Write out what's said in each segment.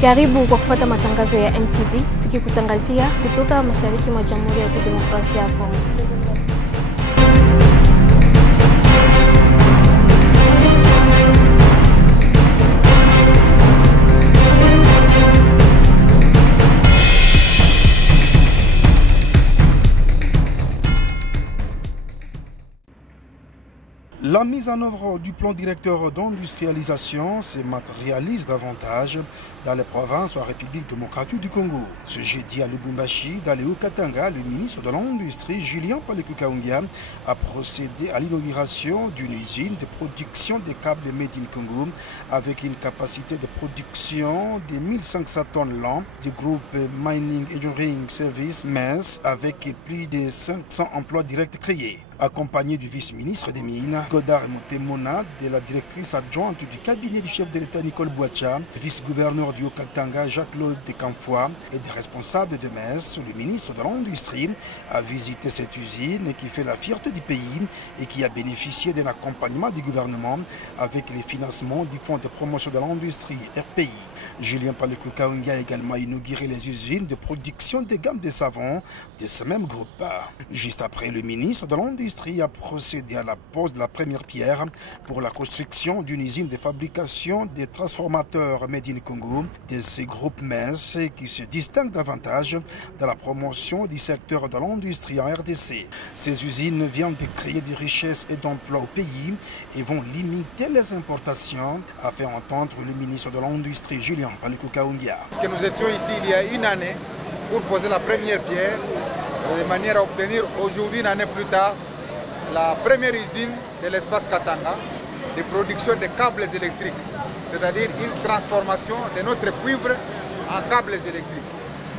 Karibu kwa kufuata matangazo ya NTV, tukikutangazia kutoka mashariki mwa Jamhuri ya Kidemokrasia ya Kongo. La mise en œuvre du plan directeur d'industrialisation se matérialise davantage dans les provinces de la République démocratique du Congo. Ce jeudi à Lubumbashi, dans le Haut-Katanga, le ministre de l'Industrie, Julien Paluku Kahongya, a procédé à l'inauguration d'une usine de production de câbles Made in Congo avec une capacité de production de 1500 tonnes l'an du groupe Mining Engineering Service MES avec plus de 500 emplois directs créés. Accompagné du vice-ministre des Mines, Godard Motemona, de la directrice adjointe du cabinet du chef de l'État Nicole Bouacha, vice-gouverneur du Haut-Katanga Jacques-Claude de Camfoy et des responsables de MES, le ministre de l'Industrie a visité cette usine qui fait la fierté du pays et qui a bénéficié d'un accompagnement du gouvernement avec les financements du Fonds de promotion de l'industrie RPI. Julien Paluku Kahongya a également inauguré les usines de production des gammes de savons de ce même groupe. Juste après, le ministre de l'Industrie a procédé à la pose de la première pierre pour la construction d'une usine de fabrication des transformateurs Made in Congo de ces groupes MES qui se distinguent davantage dans la promotion du secteur de l'industrie en RDC. Ces usines viennent de créer des richesses et d'emplois au pays et vont limiter les importations, a fait entendre le ministre de l'Industrie Julien Paluku Kahongya. Nous étions ici il y a une année pour poser la première pierre de manière à obtenir aujourd'hui, une année plus tard, la première usine de l'espace Katanga de production de câbles électriques, c'est-à-dire une transformation de notre cuivre en câbles électriques.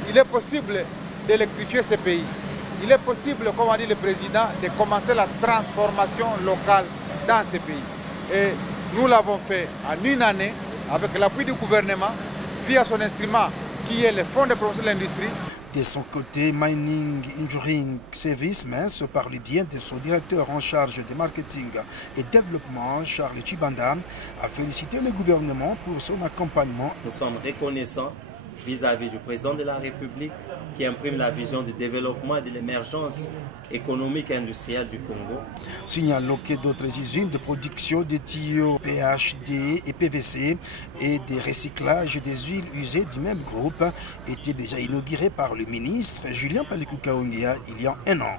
Il est possible d'électrifier ce pays. Il est possible, comme a dit le président, de commencer la transformation locale dans ce pays. Et nous l'avons fait en une année avec l'appui du gouvernement via son instrument qui est le Fonds de promotion de l'industrie. De son côté, Mining Engineering Service MES parle bien de son directeur en charge de marketing et développement, Charles Chibanda, a félicité le gouvernement pour son accompagnement. Nous sommes reconnaissants vis-à-vis du président de la République qui imprime la vision du développement et de l'émergence économique et industrielle du Congo. Signalons que d'autres usines de production de tuyaux PHD et PVC et de recyclage des huiles usées du même groupe étaient déjà inaugurées par le ministre Julien Paluku Kahongya il y a un an.